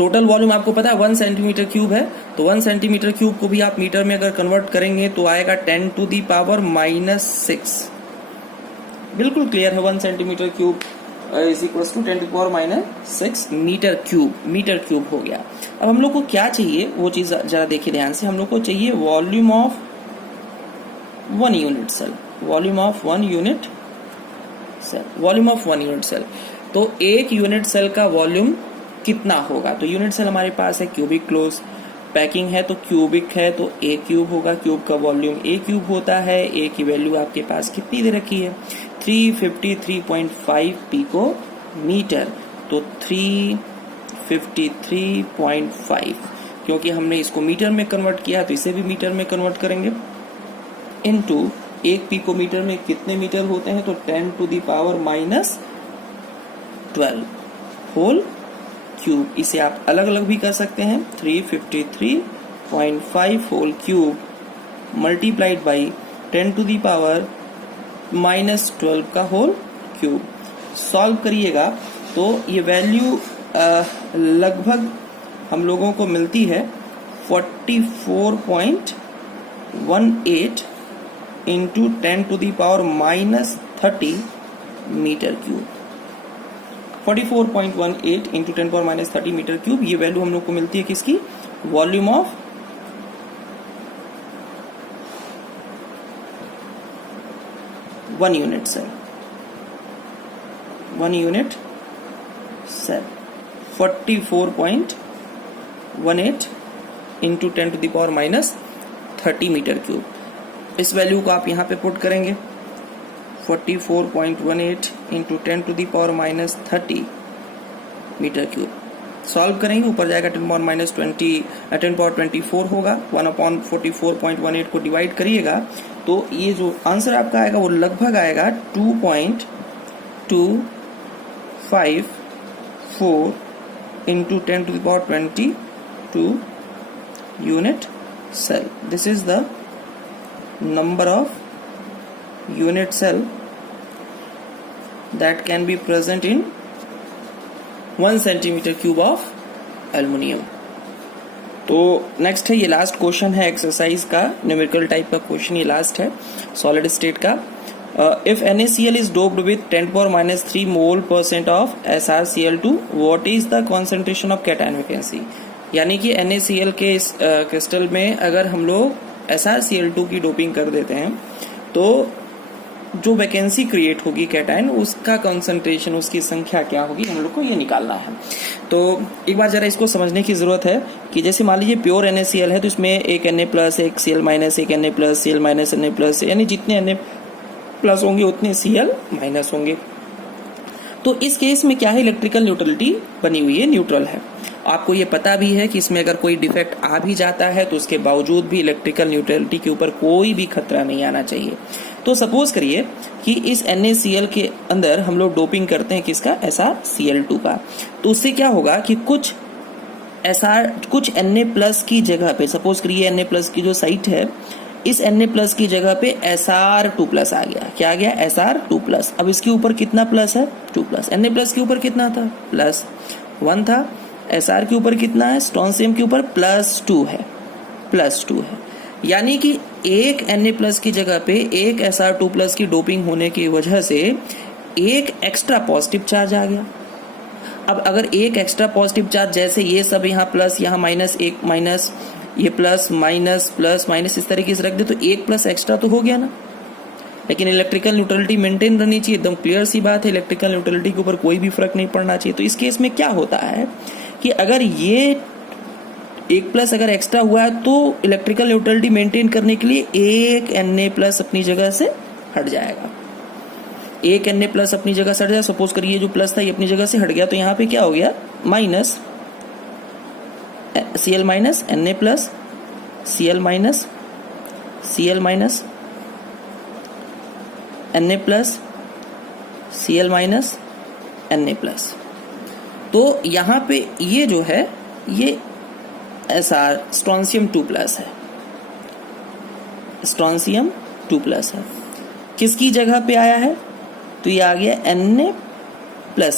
Total volume आपको पता है 1 सेंटीमीटर क्यूब है, तो 1 सेंटीमीटर क्यूब को भी आप मीटर में अगर कन्वर्ट करेंगे तो आएगा 10⁻⁻⁶। बिल्कुल क्लियर है, 1 centimetre cube is equal to 10⁻⁻⁶ metre cube हो गया। अब हम लोग को क्या चाहिए वो चीज जरा देखिए ध्यान से। हम लोग को चाहिए volume of 1 unit cell, volume of 1 unit cell, volume of 1 unit cell. तो एक यूनिट सेल का वॉल्यूम कितना होगा? तो यूनिट सेल हमारे पास है क्यूबिक क्लोज, पैकिंग है तो क्यूबिक है तो ए क्यूब होगा, क्यूब का वॉल्यूम ए क्यूब होता है। ए की वैल्यू आपके पास कितनी दे रखी है? 353.5 पिको मीटर। तो 353.5, क्योंकि हमने इसको मीटर में कन्वर्ट किया तो इसे भी मीटर में कन्वर्ट करेंगे, इनटू एक पिको मीटर में कितने मीटर होते हैं? तो 10⁻⁻12 होल क्यूब। इसे आप अलग अलग भी कर सकते हैं, 353.5 होल क्यूब मल्टीप्लाइड बाई 10⁻⁻12 का होल क्यूब। सॉल्व करिएगा तो ये वैल्यू लगभग हम लोगों को मिलती है 44.18 into 10⁻⁻30 metre cube. 44.18 into 10⁻⁻30 metre cube, ये वैल्यू हम लोग को मिलती है किसकी? Volume of 1 unit cell, 1 unit cell 44.18 into 10⁻⁻30 metre cube. इस वैल्यू को आप यहाँ पे पुट करेंगे, 44.18 इंटू 10⁻⁻30 मीटर क्यूब। सॉल्व करेंगे, ऊपर जाएगा 10⁻24 होगा, 1/44.18 को डिवाइड करिएगा तो ये जो आंसर आपका आएगा वो लगभग आएगा 2.2554 into 10⁻22 unit cell. This is the number of unit cell that can be present in 1 centimeter cube of aluminium। तो नेक्स्ट है, ये लास्ट क्वेश्चन है एक्सरसाइज का, न्यूमेरिकल टाइप का क्वेश्चन ये लास्ट है सॉलिड स्टेट का। If NaCl is doped with 10⁻³ mole% of SrCl2, what is the concentration of cation vacancy? यानी कि NaCl के इस क्रिस्टल में अगर हम लोग SrCl2 की डोपिंग कर देते हैं तो जो वैकेंसी क्रिएट होगी कैटायन, उसका कंसंट्रेशन, उसकी संख्या क्या होगी, हम लोग को ये निकालना है। तो एक बार जरा इसको समझने की जरूरत है कि जैसे मान लीजिए प्योर NaCl है तो इसमें एक Na+, एक Cl-, एक Na+, Cl-, Na+, यानी जितने Na+ होंगे उतने Cl- होंगे। तो इस केस में क्या है, इलेक्ट्रिकल न्यूट्रलिटी बनी हुई है, न्यूट्रल है। आपको ये पता भी है कि इसमें अगर कोई डिफेक्ट आ भी जाता है तो उसके बावजूद भी इलेक्ट्रिकल न्यूट्रलिटी के ऊपर कोई भी खतरा नहीं आना चाहिए। तो सपोज करिए कि इस NaCl के अंदर हम लोग डोपिंग करते हैं किसका? SrCl2 का। तो उससे क्या होगा कि कुछ Na+ की जगह पे, सपोज करिए Na+ की जो साइट है, इस Na+ की जगह पे Sr2+ आ गया। क्या आ गया? Sr2+। अब इसके ऊपर कितना प्लस है? 2+। Na+ के ऊपर कितना था? +1 था। Sr के ऊपर कितना है? स्ट्रोंशियम के ऊपर +2 है, +2 है। यानी कि एक Na+ की जगह पे एक Sr2+ की डोपिंग होने की वजह से एक एक्स्ट्रा पॉजिटिव चार्ज आ गया। अब अगर एक एक्स्ट्रा पॉजिटिव चार्ज, जैसे ये सब यहाँ प्लस, यहाँ माइनस, एक माइनस, ये प्लस माइनस प्लस माइनस, इस तरीके से रख दे तो एक प्लस एक्स्ट्रा तो हो गया ना। लेकिन इलेक्ट्रिकल न्यूट्रलिटी मेंटेन रहनी चाहिए, एकदम क्लियर सी बात है, इलेक्ट्रिकल न्यूट्रलिटी के ऊपर कोई भी फर्क नहीं पड़ना चाहिए। तो इस केस में क्या होता है कि अगर ये एक प्लस अगर एक्स्ट्रा हुआ है तो इलेक्ट्रिकल न्यूट्रलिटी मेंटेन करने के लिए एक Na+ अपनी जगह से हट जाएगा। एक Na+ अपनी जगह से हट जाए, सपोज करिए जो प्लस था ये अपनी जगह से हट गया, तो यहाँ पे क्या हो गया? Minus Cl- Na+, Cl-, Cl-, Na+, Cl-, Na+। तो यहाँ पे ये जो है ये Sr स्ट्रोंशियम 2+ है, स्ट्रोंशियम 2+ है। किसकी जगह पे आया है? तो ये आ गया Na+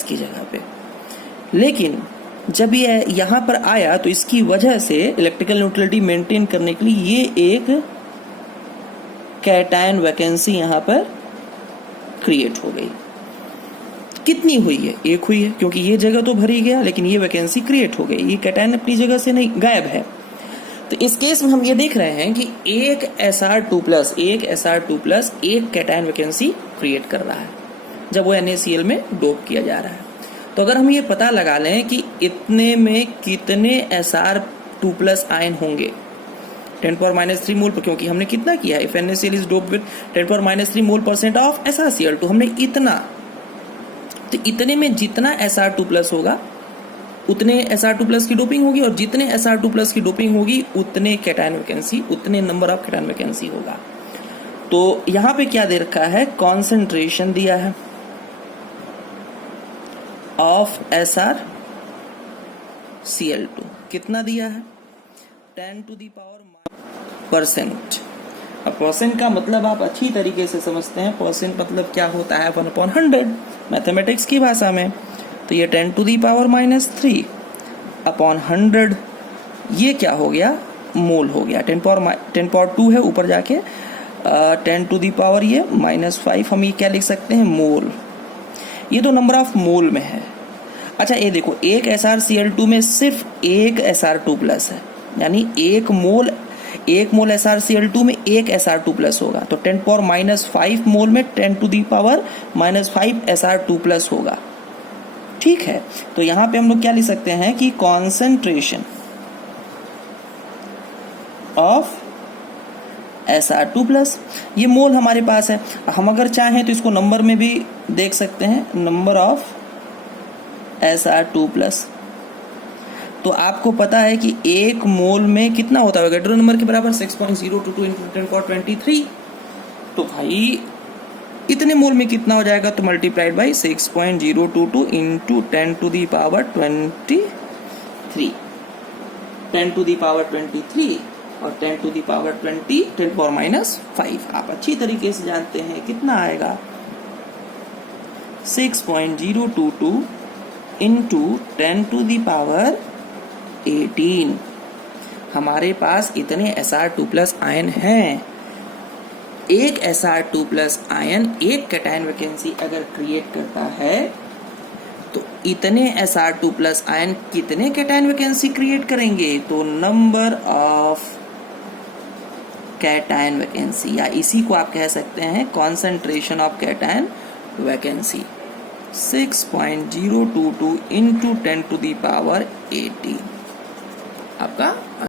की जगह पे। लेकिन जब ये यहाँ पर आया तो इसकी वजह से इलेक्ट्रिकल न्यूट्रलिटी मेंटेन करने के लिए ये एक कैटायन वैकेंसी यहाँ पर क्रिएट हो गई। कितनी हुई है? एक हुई है, क्योंकि ये जगह तो भरी गया लेकिन ये वैकेंसी क्रिएट हो गई। ये कैटायन अपनी जगह से नहीं गायब है। तो इस केस में हम ये देख रहे हैं कि एक Sr2+ एक कैटायन वैकेंसी क्रिएट कर रहा है जब वो NaCl में डोप किया जा रहा है। तो अगर हम ये पता लगा लें कि इतने में कितने Sr2+ आयन होंगे 10⁻³ मोल पर, क्योंकि हमने कितना किया है, if NaCl is doped with 10⁻³ mole % of SrCl2, हमने इतना, तो इतने में जितना Sr2+ होगा उतने Sr2+ की डोपिंग होगी, और जितने Sr2+ की डोपिंग होगी उतने कैटायन वैकेंसी, उतने नंबर ऑफ कैटायन वैकेंसी होगा। तो यहां पे क्या दे रखा है? कॉन्सेंट्रेशन दिया है ऑफ SrCl2 कितना दिया है? 10⁻%। अब परसेंट का मतलब आप अच्छी तरीके से समझते हैं। परसेंट मतलब क्या होता है? 1/100 मैथमेटिक्स की भाषा में। तो ये 10⁻³ ये क्या हो गया? मोल हो गया। 10⁻2 है ऊपर जाके 10⁻⁻, ये -5, हम ये क्या लिख सकते हैं? मोल। ये तो नंबर ऑफ मोल में है। अच्छा ये देखो, एक SrCl2 में सिर्फ एक Sr2+ है, यानी एक मोल SrCl2 में एक Sr2+ होगा। तो 10⁻⁻5 मोल में 10⁻⁻5 Sr2+ होगा। ठीक है, तो यहां पे हम लोग क्या लिख सकते हैं कि कॉन्सेंट्रेशन ऑफ Sr2+, ये मोल हमारे पास है। हम अगर चाहें तो इसको नंबर में भी देख सकते हैं, नंबर ऑफ Sr2+। तो आपको पता है कि एक मोल में कितना होता है? गैड्रो नंबर के बराबर 6.022 × 10⁻23। तो भाई इतने मोल में कितना हो जाएगा? तो मल्टीप्लाइड बाई 6.022 × 10⁻23, 10⁻23 और 10⁻20 10⁻⁵ आप अच्छी तरीके से जानते हैं कितना आएगा? 6.022 × 10⁻18। हमारे पास इतने Sr2+ आयन हैं। एक Sr2+ आयन एक कैटायन वैकेंसी अगर क्रिएट करता है तो इतने Sr2+ आयन कितने कैटायन वैकेंसी क्रिएट करेंगे? तो नंबर ऑफ कैटायन वैकेंसी, या इसी को आप कह सकते हैं कॉन्सेंट्रेशन ऑफ कैटायन वैकेंसी। 6.022 × 10⁻18 आपका